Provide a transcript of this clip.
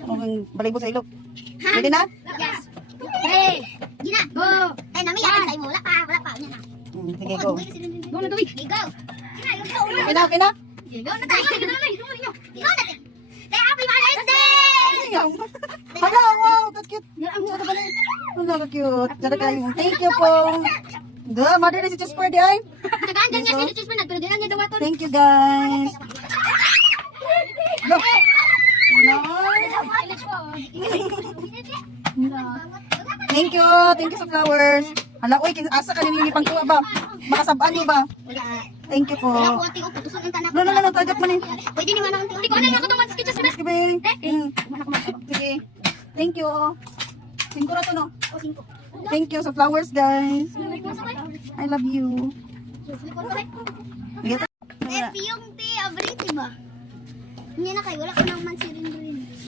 Ang balibo sa ilog. Ready na? Yes. Hey! Gina! Go! Eh, nami yakin sa'yo mo. Wala pa. Yan na. Sige, go. Go na, Doy. Go! Gina, go! Okay na, okay na? Go na tayo. Go na. Kaya happy Valentine's Day! Hala, wow, that's cute. Ang cute. Sana kayo. Thank you po. Mother na si Jasper di ay. Tagaan dyan niya si Chisper. Pero ganyan niya dawaton. Thank you guys. Go. Thank you sa flowers. Hala, uy, asa ka nila pang tuwa ba? Makasabaan mo ba? Wala. Thank you po. Wala ko ati o putusan ang tanak. No, tagap mo ni. Pwede ni manang ati. Hindi ko alam ako itong mga sketches na. Sige, baby. Sige. Thank you. 5 na to, no? Thank you sa flowers, guys. I love you. Yung ti, abriti ba? Hindi na kayo. Wala ko nang mansirin.